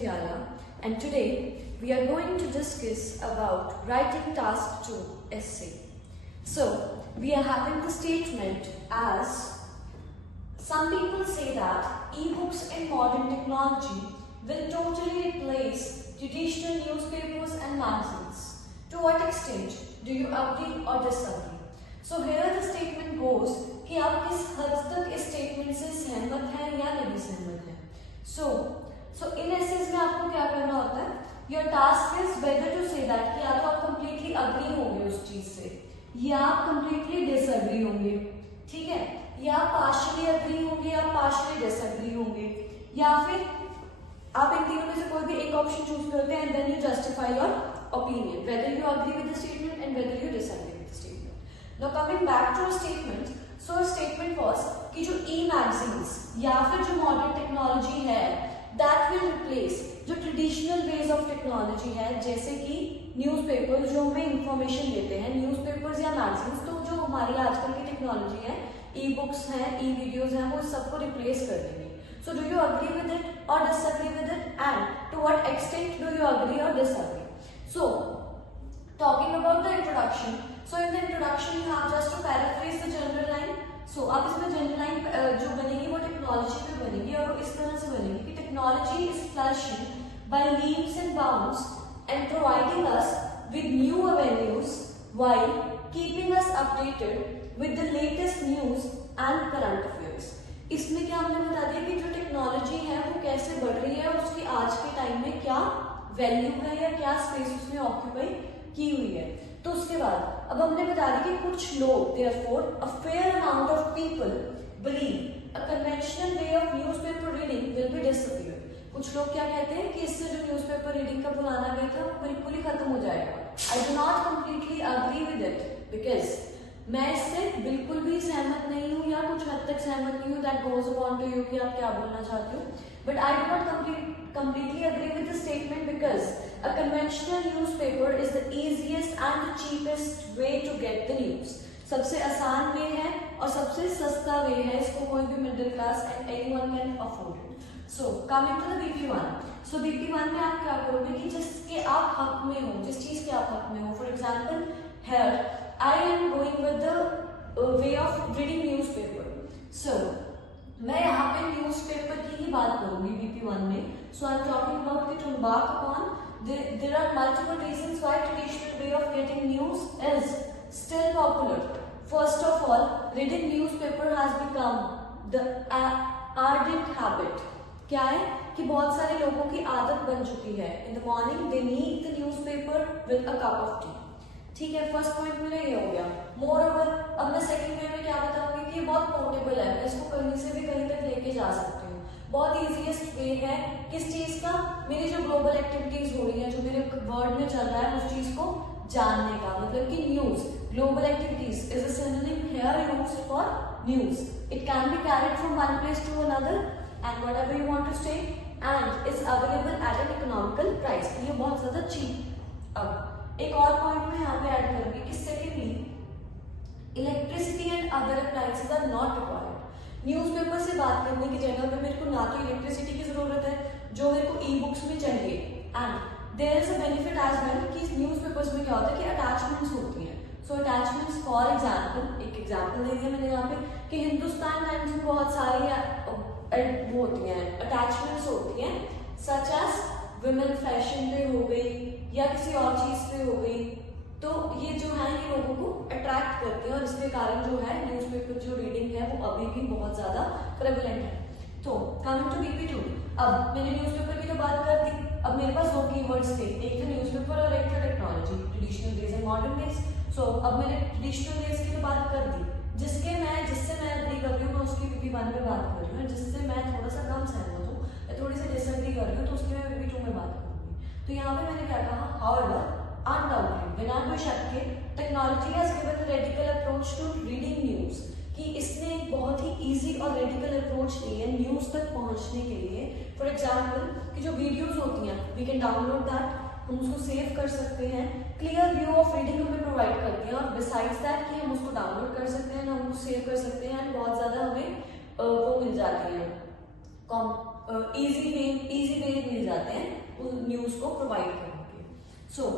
Patiala, and today we are going to discuss about writing task 2 essay. So we are having the statement as some people say that e-books and modern technology will totally replace traditional newspapers and magazines. To what extent do you agree or disagree? So here the statement goes कि आप किस हद तक इस statement से सहमत हैं या नहीं सहमत हैं. So इन एसेज में आपको क्या करना होता है? Your task is whether to say that कि या तो आप completely agree होंगे उस चीज से या आप completely disagree होंगे, ठीक है? या partially agree होंगे या partially disagree होंगे, या फिर आप इन तीनों में से कोई भी एक ऑप्शन चूज करते हैं and then you justify your opinion whether you agree with the statement and whether you disagree with the statement. Now coming back to our statement, so our statement was कि जो e-magazines या फिर जो modern technology है that will replace जो traditional ways of technology है, जैसे कि न्यूज़पेपर जो हमें इंफॉर्मेशन देते हैं, न्यूज़पेपर्स या मैगजीन्स, तो जो हमारी आजकल की टेक्नोलॉजी है, ई बुक्स हैं, ई वीडियोस हैं, वो सबको रिप्लेस कर देंगे. So do you agree with it or disagree with it, and to what extent do you agree or disagree? So talking about the introduction, so in the introduction you have just to paraphrase the general line. So अब इसमें general line जो बनेगी वो technology पे बनेगी और वो इस तरह से बनेगी कि technology is flourishing by leaps and bounds and providing us with new avenues while keeping us updated with the latest news and current affairs. इसमें क्या हमने बता दिया कि जो टेक्नोलॉजी है वो कैसे बढ़ रही है और उसकी आज के टाइम में क्या वैल्यू है या क्या स्पेस उसने ऑक्यूपाई की हुई है. तो उसके बाद अब हमने बता दिया कि कुछ लोग therefore a fair amount of people believe a conventional way of newspaper reading will be disappear. कुछ लोग क्या कहते हैं कि इससे जो न्यूज़पेपर रीडिंग का पुराना वे था वो बिल्कुल ही खत्म हो जाएगा. I do not completely agree with it because मैं इससे बिल्कुल भी सहमत नहीं हूँ या कुछ हद तक सहमत नहीं हूँ. That goes upon two you कि आप क्या बोलना चाहते हो. But I do not completely agree with the statement because a conventional newspaper is the easiest and the cheapest way to get the news. सबसे आसान वे है और सबसे सस्ता वे है, इसको कोई भी middle class and anyone can afford it. So coming to the BP1, so BP1 में आप क्या करोगे कि जिसके आप हक में हो, जिस चीज के आप हक में हो. For example, here I am going with the way of reading newspaper. So मैं यहाँ पे न्यूज़पेपर की ही बात करूंगी BP1 में. So I am talking about कि to embark upon there are multiple reasons why traditional way of getting news is still popular. First of all, reading newspaper has become the ardent habit. क्या है कि बहुत सारे लोगों की आदत बन चुकी है. In the morning they need the newspaper with a cup of T. ठीक है, फर्स्ट पॉइंट मेरा ये हो गया. मोर ओवर अब मैं सेकंड वे में क्या बताऊंगी कि ये बहुत पोर्टेबल है, मैं इसको कहीं से भी कहीं तक लेके जा सकती हूँ. बहुत इजीएस्ट वे है किस चीज का, मेरी जो ग्लोबल एक्टिविटीज हो रही है, जो मेरे वर्ल्ड में चल रहा है, उस चीज को जानने का. मतलब कि news, global activities is a synonym here used for news. It can be carried from one place to another and whatever you want to stay and is available at an economical price. ये बहुत ज्यादा cheap. अब एक और point मैं यहाँ पे add करूंगी कि secondly, electricity and other appliances are not required. Newspaper से बात करने की जगह पे मेरे को ना तो इलेक्ट्रिसिटी की जरूरत है जो मेरे को ई बुक्स में चाहिए, and there is a benefit as well कि न्यूज़पेपर्स में क्या होता है कि अटैचमेंट्स होती हैं. सो अटैचमेंट्स फॉर एग्जाम्पल, एक एग्जाम्पल दे दिया मैंने यहाँ पे कि हिंदुस्तान टाइम्स में बहुत सारी वो होती हैं, अटैचमेंट्स होती हैं, सच एज विमेन फैशन पे हो गई या किसी और चीज पे हो गई. तो ये जो है ये लोगों को अट्रैक्ट करते हैं और इसके कारण जो है न्यूज़पेपर जो रीडिंग है वो अभी भी बहुत ज्यादा प्रेवलेंट है. तो कमिंग टू BP2, अब मैंने न्यूज़पेपर की तो बात कर दी. अब मेरे पास दो कीवर्ड्स थे, एक था न्यूज़पेपर और एक था technology, traditional days and modern days. So अब मैंने ट्रेडिशनल डेज की तो बात कर दी, जिससे मैं अग्री कर रही हूँ मैं उसकी BP1 में बात कर रही हूँ, जिससे मैं थोड़ा सा कम सहमत हूँ या थोड़ी सी डिसएग्री कर रही हूँ तो उसकी मैं BP2 में बात करूँगी. तो यहाँ पे मैंने क्या कहा, however, undoubtedly, बिना कोई शक के, technology has given a radical approach to reading news, कि इसने एक बहुत ही इजी और रेडिकल अप्रोच दी है न्यूज तक पहुंचने के लिए. फॉर एग्जाम्पल कि जो वीडियोज होती हैं वी कैन डाउनलोड दैट, हम उसको सेव कर सकते हैं, क्लियर व्यू ऑफ रीडिंग हमें प्रोवाइड करती है, और बिसाइड्स दैट कि हम उसको डाउनलोड कर सकते हैं, हम उसको सेव कर सकते हैं, एंड बहुत ज़्यादा हमें वो मिल जाती है, इजी वे मिल जाते हैं. उसको प्रोवाइड करेंगे। सो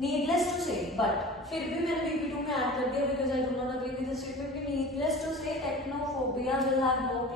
नीडलेस टू से, बट फिर भी मैंने PP2 में ऐड कर दिया because I do not agree with the statement कि नीडलेस टू से टेक्नोफोबिया विल हैव नो